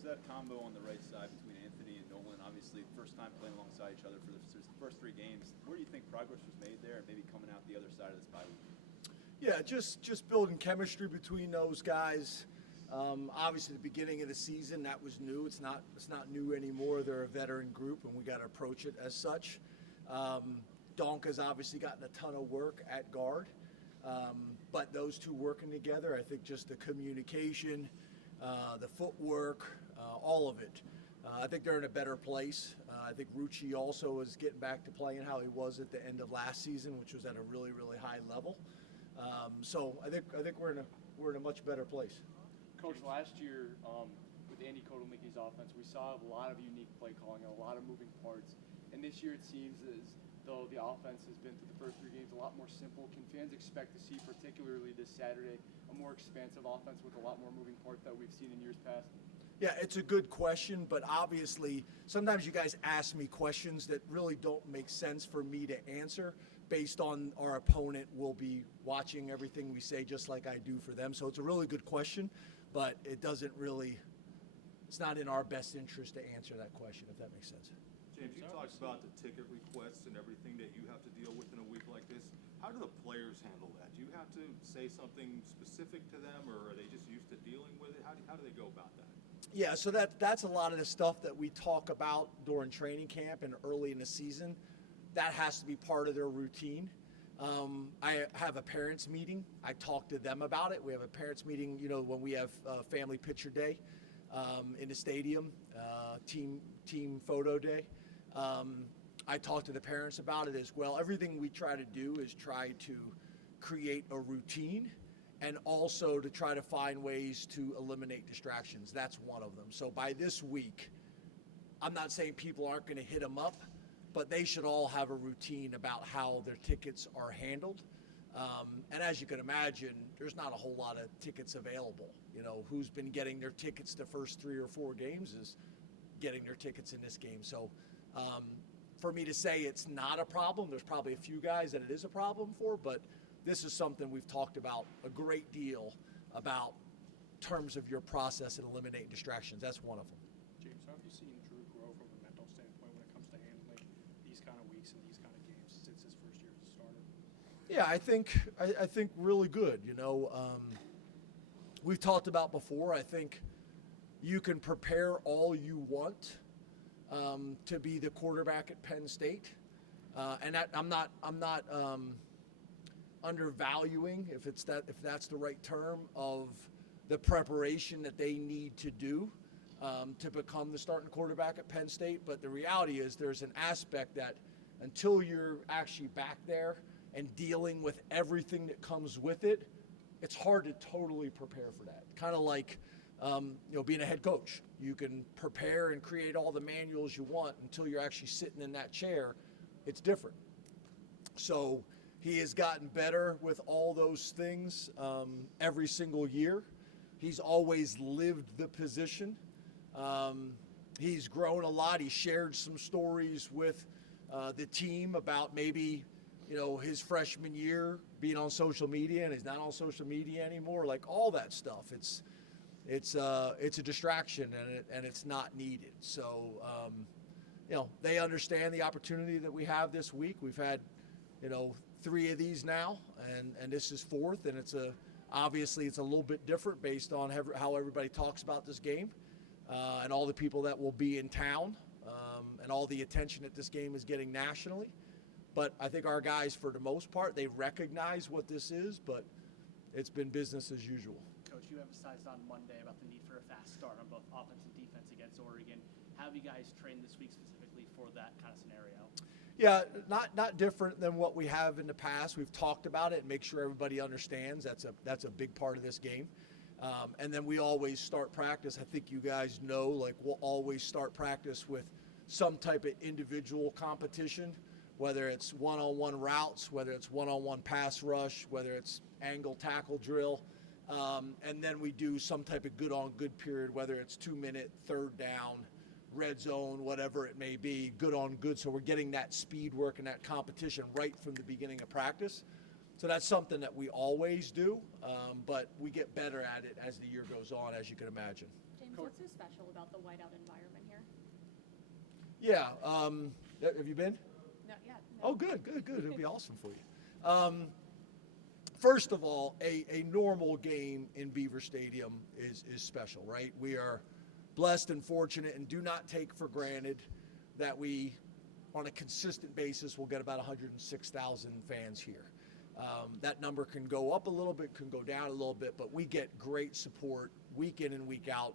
James, that combo on the right side between Anthony and Nolan, obviously first time playing alongside each other for the first 3 games. Where do you think progress was made there, and maybe coming out the other side of this bye week? Yeah, just building chemistry between those guys. Obviously, the beginning of the season, that was new. It's not new anymore. They're a veteran group, and we got to approach it as such. Donka's obviously gotten a ton of work at guard, but those two working together, I think just the communication, the footwork, all of it. I think they're in a better place. I think Rucci also is getting back to playing how he was at the end of last season, which was at a really, really high level. So I think we're in a much better place. Coach, last year with Andy Kotelnicki's offense, we saw a lot of unique play calling and a lot of moving parts. And this year it seems as though the offense has been through the first 3 games a lot more simple. Can fans expect to see, particularly this Saturday, a more expansive offense with a lot more moving parts that we've seen in years past? Yeah, it's a good question, but obviously sometimes you guys ask me questions that really don't make sense for me to answer based on our opponent will be watching everything we say just like I do for them. So it's a really good question, but it's not in our best interest to answer that question, if that makes sense. James, you talked about the ticket requests and everything that you have to deal with in a week like this. How do the players handle that? Do you have to say something specific to them, or are they just used to dealing with it? How do they go about that? Yeah, so that's a lot of the stuff that we talk about during training camp and early in the season. That has to be part of their routine. I have a parents meeting. I talk to them about it. We have a parents meeting, when we have family picture day in the stadium, team photo day. I talk to the parents about it as well. Everything we try to do is try to create a routine and also to try to find ways to eliminate distractions. That's one of them. So by this week, I'm not saying people aren't going to hit them up, but they should all have a routine about how their tickets are handled. And as you can imagine, there's not a whole lot of tickets available. Who's been getting their tickets the first 3 or 4 games is getting their tickets in this game. So for me to say it's not a problem, there's probably a few guys that it is a problem for, but this is something we've talked about a great deal about terms of your process and eliminating distractions. That's one of them. James, how have you seen Drew grow from a mental standpoint when it comes to handling these kind of weeks and these kind of games since his first year as a starter? Yeah, I think really good. We've talked about before. I think you can prepare all you want to be the quarterback at Penn State, and that I'm not undervaluing, if that's the right term, of the preparation that they need to do to become the starting quarterback at Penn State. But the reality is there's an aspect that until you're actually back there and dealing with everything that comes with it, it's hard to totally prepare for that. Kind of like being a head coach. You can prepare and create all the manuals you want until you're actually sitting in that chair. It's different. So he has gotten better with all those things every single year. He's always lived the position. He's grown a lot. He shared some stories with the team about maybe, his freshman year being on social media, and he's not on social media anymore. Like all that stuff. It's a distraction, and it's not needed. So, they understand the opportunity that we have this week. We've had, 3 of these now, and this is 4th, and obviously it's a little bit different based on how everybody talks about this game and all the people that will be in town and all the attention that this game is getting nationally. But I think our guys, for the most part, they recognize what this is, but it's been business as usual. Coach, you emphasized on Monday about the need for a fast start on both offense and defense against Oregon. How have you guys trained this week specifically for that kind of scenario? Yeah, not different than what we have in the past. We've talked about it and make sure everybody understands that's a big part of this game. And then we always start practice. I think you guys know, we'll always start practice with some type of individual competition, whether it's one-on-one routes, whether it's one-on-one pass rush, whether it's angle tackle drill. And then we do some type of good-on-good period, whether it's 2-minute, third down, red zone, whatever it may be, good on good. So we're getting that speed work and that competition right from the beginning of practice. So that's something that we always do, but we get better at it as the year goes on, as you can imagine. James, what's so special about the whiteout environment here? Yeah. Have you been? Not yet. Oh, good. It'll be awesome for you. First of all, a normal game in Beaver Stadium is special, right? We are blessed and fortunate and do not take for granted that we, on a consistent basis, will get about 106,000 fans here. That number can go up a little bit, can go down a little bit, but we get great support week in and week out,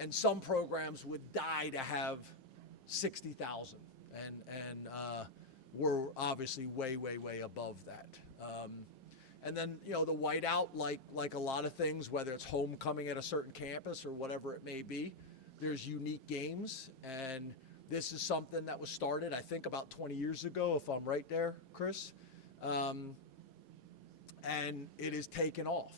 and some programs would die to have 60,000, and we're obviously way above that. And then, the whiteout, like a lot of things, whether it's homecoming at a certain campus or whatever it may be, there's unique games, and this is something that was started, I think, about 20 years ago, if I'm right there, Chris. And it is taken off.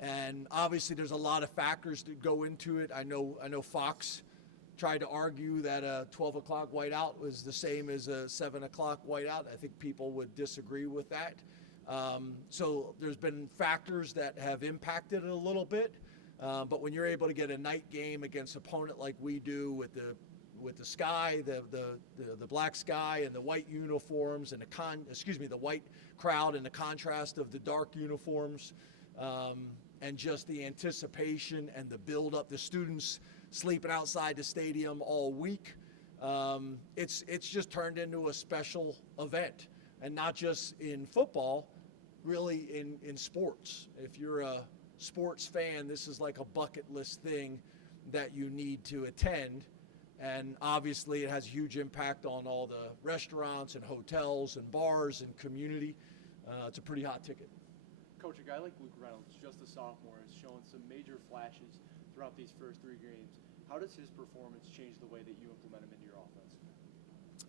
And obviously there's a lot of factors that go into it. I know Fox tried to argue that a 12 o'clock whiteout was the same as a 7 o'clock whiteout. I think people would disagree with that. So there's been factors that have impacted it a little bit. But when you're able to get a night game against an opponent like we do with the sky, the black sky and the white uniforms and the white crowd and the contrast of the dark uniforms, and just the anticipation and the build up, the students sleeping outside the stadium all week. It's just turned into a special event, and not just in football, really in sports. If you're a sports fan, this is like a bucket list thing that you need to attend. And obviously it has a huge impact on all the restaurants and hotels and bars and community. It's a pretty hot ticket. Coach, a guy like Luke Reynolds, just a sophomore, has shown some major flashes throughout these first 3 games. How does his performance change the way that you implement him into your offense?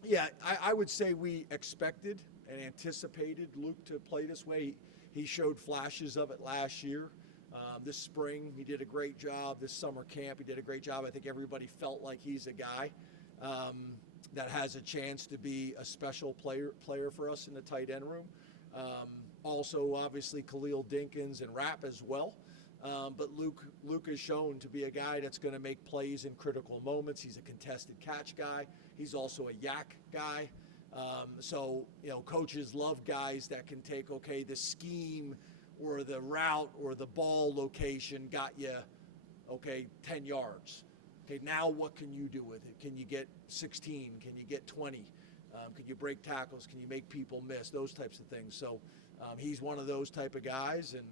Yeah, I would say we expected and anticipated Luke to play this way. He showed flashes of it last year. This spring, he did a great job. This summer camp, he did a great job. I think everybody felt like he's a guy that has a chance to be a special player for us in the tight end room. Also, obviously, Khalil Dinkins and Rapp as well. But Luke is shown to be a guy that's going to make plays in critical moments. He's a contested catch guy. He's also a yak guy. So, coaches love guys that can take, the scheme or the route or the ball location got you, 10 yards. Okay, now what can you do with it? Can you get 16? Can you get 20? Can you break tackles? Can you make people miss? Those types of things. So he's one of those type of guys, and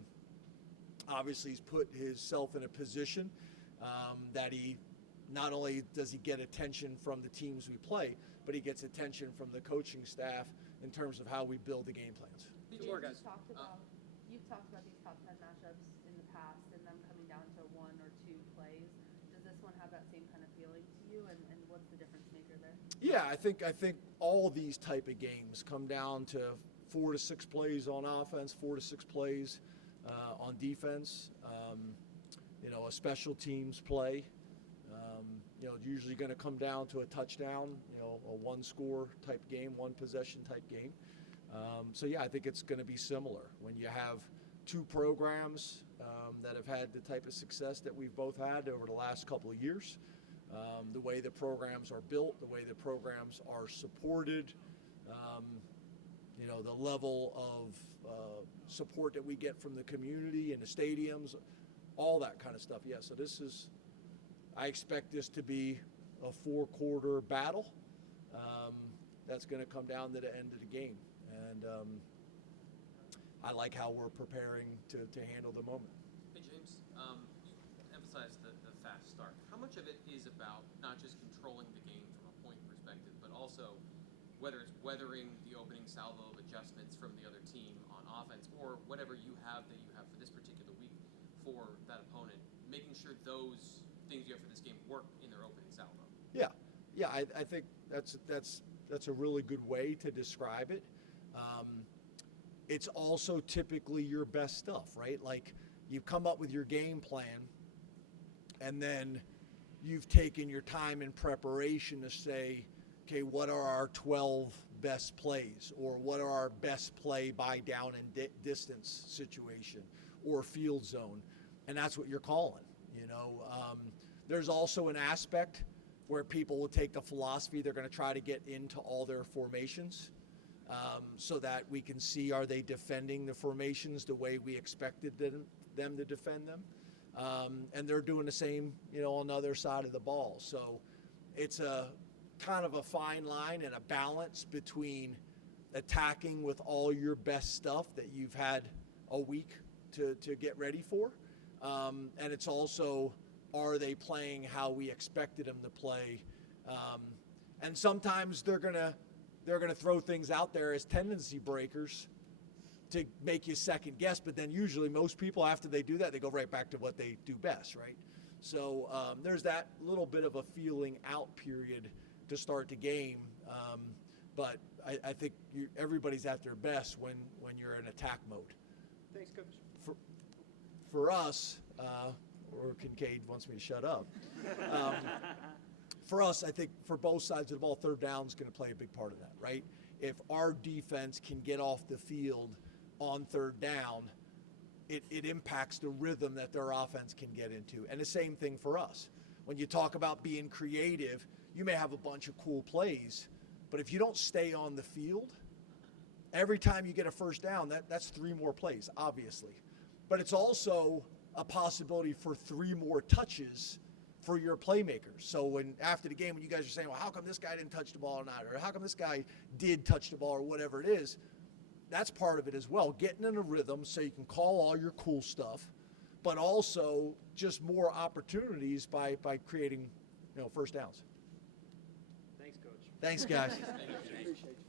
obviously he's put himself in a position that he not only does he get attention from the teams we play, but he gets attention from the coaching staff in terms of how we build the game plans. James, you've talked about these top 10 matchups in the past and them coming down to 1 or 2 plays. Does this one have that same kind of feeling to you, and what's the difference maker there? Yeah, I think all these type of games come down to 4 to 6 plays on offense, 4 to 6 plays on defense. A special teams play. Usually going to come down to a touchdown. A 1-score type game, 1-possession type game. So yeah, I think it's going to be similar when you have 2 programs that have had the type of success that we've both had over the last couple of years. The way the programs are built, the way the programs are supported, the level of support that we get from the community and the stadiums, all that kind of stuff. Yeah, so I expect this to be a 4-quarter battle that's going to come down to the end of the game. And I like how we're preparing to handle the moment. Hey, James, you emphasized the fast start. How much of it is about not just controlling the game from a point perspective, but also whether it's weathering the opening salvo of adjustments from the other team on offense, or whatever you have for this particular week for that opponent, making sure those things you have for this game work in their opening salvo? Yeah, I think that's a really good way to describe it. It's also typically your best stuff, right? Like, you come up with your game plan, and then you've taken your time in preparation to say, okay, what are our 12 best plays, or what are our best play by down and distance situation or field zone, and that's what you're calling. There's also an aspect where people will take the philosophy they're going to try to get into all their formations, so that we can see, are they defending the formations the way we expected them to defend them, and they're doing the same on the other side of the ball. So it's a kind of a fine line and a balance between attacking with all your best stuff that you've had a week to get ready for, and it's also, are they playing how we expected them to play? And sometimes they're gonna throw things out there as tendency breakers to make you second guess, but then usually most people, after they do that, they go right back to what they do best, right? So there's that little bit of a feeling out period to start the game, but I think everybody's at their best when you're in attack mode. Thanks, Coach. For us, or Kincaid wants me to shut up. For us, I think for both sides of the ball, third down is going to play a big part of that, right? If our defense can get off the field on third down, it impacts the rhythm that their offense can get into. And the same thing for us. When you talk about being creative, you may have a bunch of cool plays, but if you don't stay on the field, every time you get a first down, that's 3 more plays, obviously. But it's also a possibility for 3 more touches for your playmakers. So after the game, when you guys are saying, well, how come this guy didn't touch the ball or not? Or how come this guy did touch the ball, or whatever it is, that's part of it as well. Getting in a rhythm so you can call all your cool stuff, but also just more opportunities by creating first downs. Thanks, Coach. Thanks, guys. Thank you. Appreciate you.